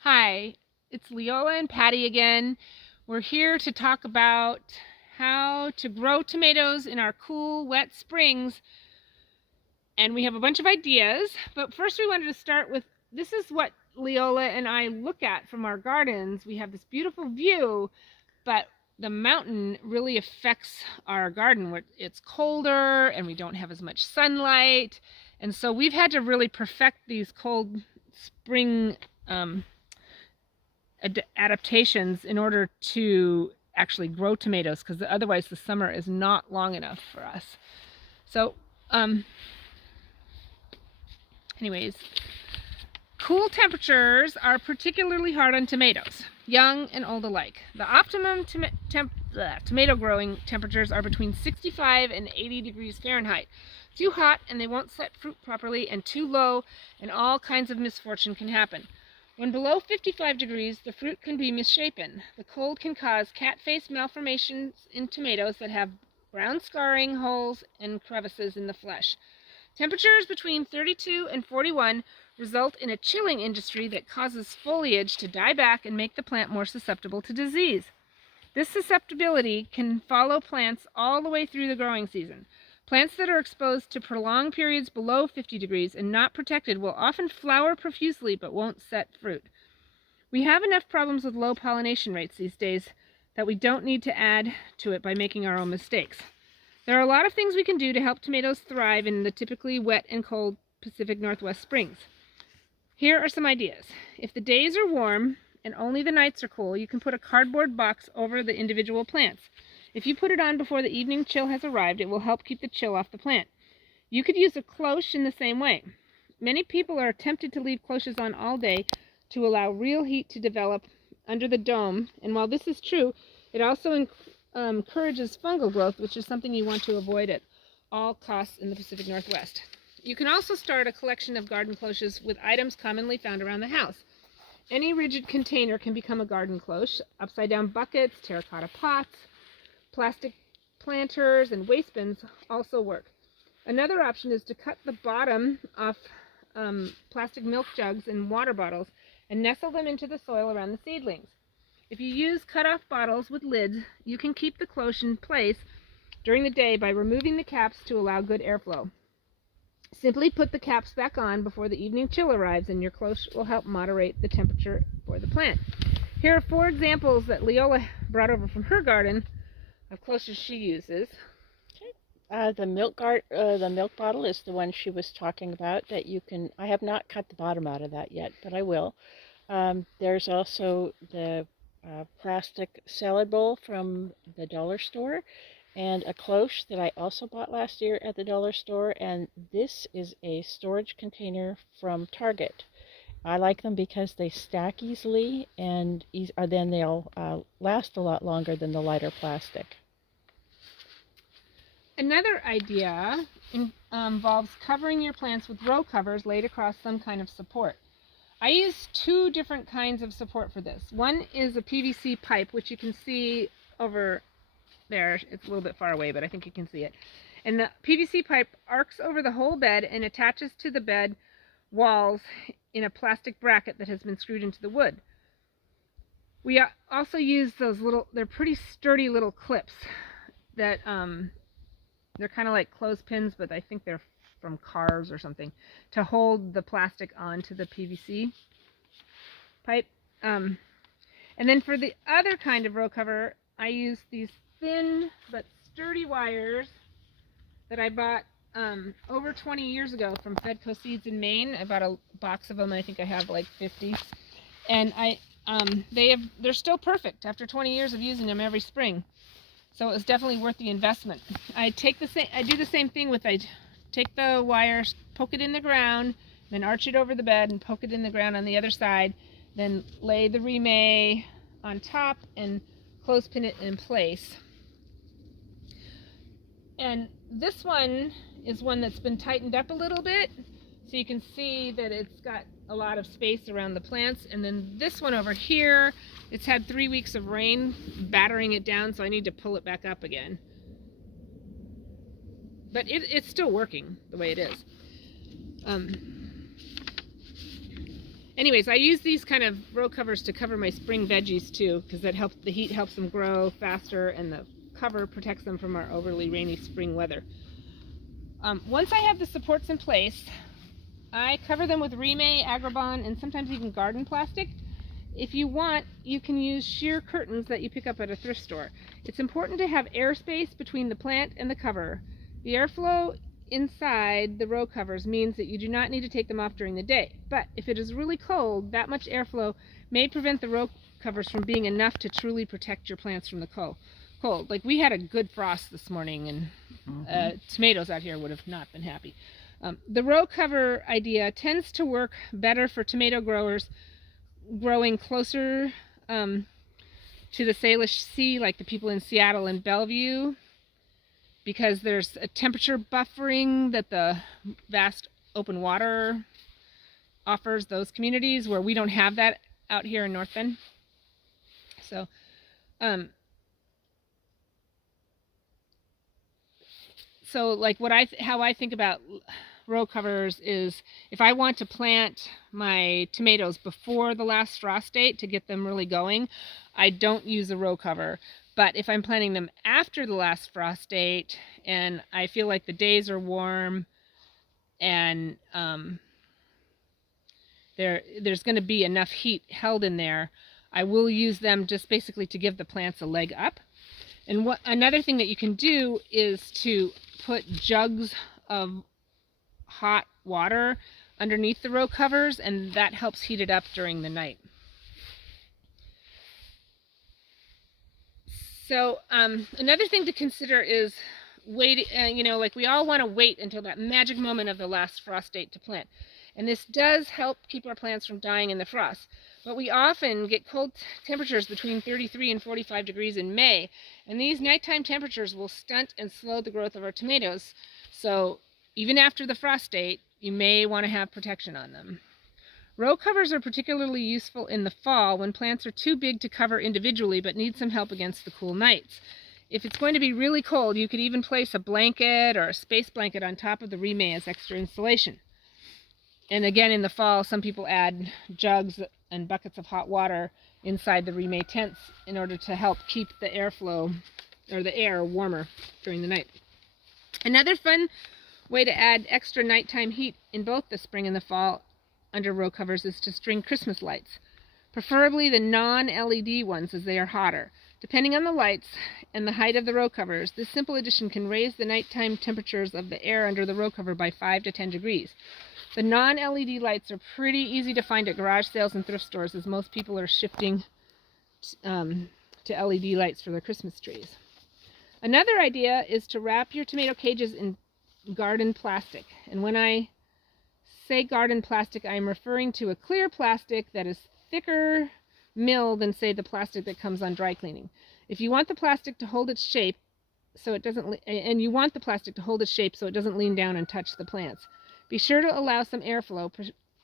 Hi, it's Leola and Patti again. We're here to talk about how to grow tomatoes in our cool, wet springs. And we have a bunch of ideas, but first we wanted to start with, this is what Leola and I look at from our gardens. We have this beautiful view, but the mountain really affects our garden where it's colder and we don't have as much sunlight. And so we've had to really perfect these cold spring adaptations in order to actually grow tomatoes, because otherwise the summer is not long enough for us. So anyways, cool temperatures are particularly hard on tomatoes, young and old alike. The optimum tomato growing temperatures are between 65 and 80 degrees Fahrenheit. Too hot and they won't set fruit properly, and too low and all kinds of misfortune can happen. When below 55 degrees, the fruit can be misshapen. The cold can cause cat face malformations in tomatoes that have brown scarring, holes, and crevices in the flesh. Temperatures between 32 and 41 result in a chilling industry that causes foliage to die back and make the plant more susceptible to disease. This susceptibility can follow plants all the way through the growing season. Plants that are exposed to prolonged periods below 50 degrees and not protected will often flower profusely but won't set fruit. We have enough problems with low pollination rates these days that we don't need to add to it by making our own mistakes. There are a lot of things we can do to help tomatoes thrive in the typically wet and cold Pacific Northwest springs. Here are some ideas. If the days are warm and only the nights are cool, you can put a cardboard box over the individual plants. If you put it on before the evening chill has arrived, it will help keep the chill off the plant. You could use a cloche in the same way. Many people are tempted to leave cloches on all day to allow real heat to develop under the dome, and while this is true, it also encourages fungal growth, which is something you want to avoid at all costs in the Pacific Northwest. You can also start a collection of garden cloches with items commonly found around the house. Any rigid container can become a garden cloche. Upside-down buckets, terracotta pots, plastic planters, and waste bins also work. Another option is to cut the bottom off plastic milk jugs and water bottles and nestle them into the soil around the seedlings. If you use cut-off bottles with lids, you can keep the cloche in place during the day by removing the caps to allow good airflow. Simply put the caps back on before the evening chill arrives, and your cloche will help moderate the temperature for the plant. Here are 4 examples that Leola brought over from her garden of cloches she uses. The milk bottle is the one she was talking about that you can. I have not cut the bottom out of that yet, but I will. There's also the plastic salad bowl from the dollar store, and a cloche that I also bought last year at the dollar store. And this is a storage container from Target. I like them because they stack easily, and then they'll last a lot longer than the lighter plastic. Another idea involves covering your plants with row covers laid across some kind of support. I use 2 different kinds of support for this. One is a PVC pipe, which you can see over there. It's a little bit far away, but I think you can see it. And the PVC pipe arcs over the whole bed and attaches to the bed walls in a plastic bracket that has been screwed into the wood. We also use those they're pretty sturdy little clips that they're kind of like clothespins, but I think they're from cars or something, to hold the plastic onto the PVC pipe. And then for the other kind of row cover, I use these thin but sturdy wires that I bought over 20 years ago from Fedco Seeds in Maine. I bought a box of them. I think I have like 50. And they're still perfect after 20 years of using them every spring. So it was definitely worth the investment. I do the same thing with, I take the wires, poke it in the ground, then arch it over the bed and poke it in the ground on the other side, then lay the remay on top and clothespin it in place. And this one is one that's been tightened up a little bit, so you can see that it's got a lot of space around the plants. And then this one over here, it's had 3 weeks of rain battering it down, so I need to pull it back up again. But it's still working the way it is. Anyways, I use these kind of row covers to cover my spring veggies too, because the heat helps them grow faster, and the cover protects them from our overly rainy spring weather. Once I have the supports in place, I cover them with Rime, Agribon, and sometimes even garden plastic. If you want, you can use sheer curtains that you pick up at a thrift store. It's important to have airspace between the plant and the cover. The airflow inside the row covers means that you do not need to take them off during the day. But if it is really cold, that much airflow may prevent the row covers from being enough to truly protect your plants from the cold. Like, we had a good frost this morning, and tomatoes out here would have not been happy. The row cover idea tends to work better for tomato growers growing closer to the Salish Sea, like the people in Seattle and Bellevue, because there's a temperature buffering that the vast open water offers those communities, where we don't have that out here in North Bend. So like how I think about row covers is, if I want to plant my tomatoes before the last frost date to get them really going, I don't use a row cover. But if I'm planting them after the last frost date and I feel like the days are warm and there's going to be enough heat held in there, I will use them just basically to give the plants a leg up. And another thing that you can do is to put jugs of hot water underneath the row covers, and that helps heat it up during the night. So another thing to consider is wait. Like, we all want to wait until that magic moment of the last frost date to plant, and this does help keep our plants from dying in the frost. But we often get cold temperatures between 33 and 45 degrees in May, and these nighttime temperatures will stunt and slow the growth of our tomatoes. So even after the frost date, you may want to have protection on them. Row covers are particularly useful in the fall when plants are too big to cover individually but need some help against the cool nights. If it's going to be really cold, you could even place a blanket or a space blanket on top of the Rime as extra insulation. And again, in the fall, some people add jugs and buckets of hot water inside the Rime tents in order to help keep the airflow, or the air, warmer during the night. Another fun way to add extra nighttime heat in both the spring and the fall under row covers is to string Christmas lights, preferably the non-LED ones, as they are hotter. Depending on the lights and the height of the row covers, this simple addition can raise the nighttime temperatures of the air under the row cover by 5 to 10 degrees. The non-LED lights are pretty easy to find at garage sales and thrift stores, as most people are shifting to LED lights for their Christmas trees. Another idea is to wrap your tomato cages in garden plastic. And when I say garden plastic, I'm referring to a clear plastic that is thicker mill than, say, the plastic that comes on dry cleaning. If you want the plastic to hold its shape so it doesn't lean down and touch the plants, be sure to allow some airflow,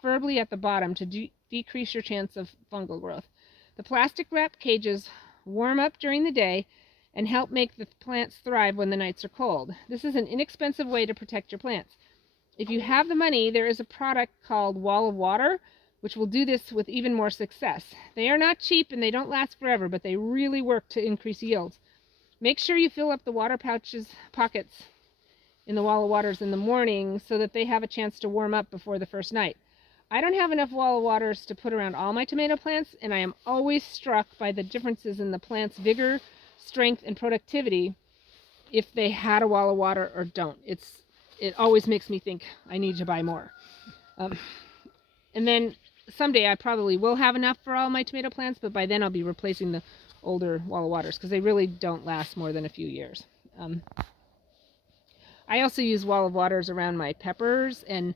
preferably at the bottom, to decrease your chance of fungal growth. The plastic wrap cages warm up during the day and help make the plants thrive when the nights are cold. This is an inexpensive way to protect your plants. If you have the money, there is a product called Wall of Water, which will do this with even more success. They are not cheap and they don't last forever, but they really work to increase yields. Make sure you fill up the water pockets in the Wall of Waters in the morning so that they have a chance to warm up before the first night. I don't have enough Wall of Waters to put around all my tomato plants, and I am always struck by the differences in the plant's vigor, strength, and productivity if they had a wall of water or don't. It always makes me think I need to buy more. And then someday I probably will have enough for all my tomato plants, but by then I'll be replacing the older Wall of Waters because they really don't last more than a few years. I also use Wall of Waters around my peppers and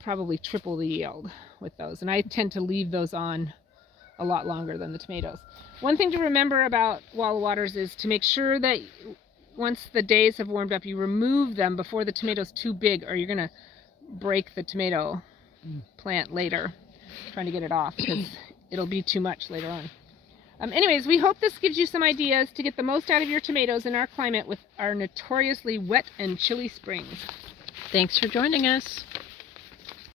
probably triple the yield with those. And I tend to leave those on a lot longer than the tomatoes. One thing to remember about Wall of Waters is to make sure that once the days have warmed up, you remove them before the tomato's too big, or you're going to break the tomato plant later trying to get it off because it'll be too much later on. Anyways, we hope this gives you some ideas to get the most out of your tomatoes in our climate with our notoriously wet and chilly springs. Thanks for joining us.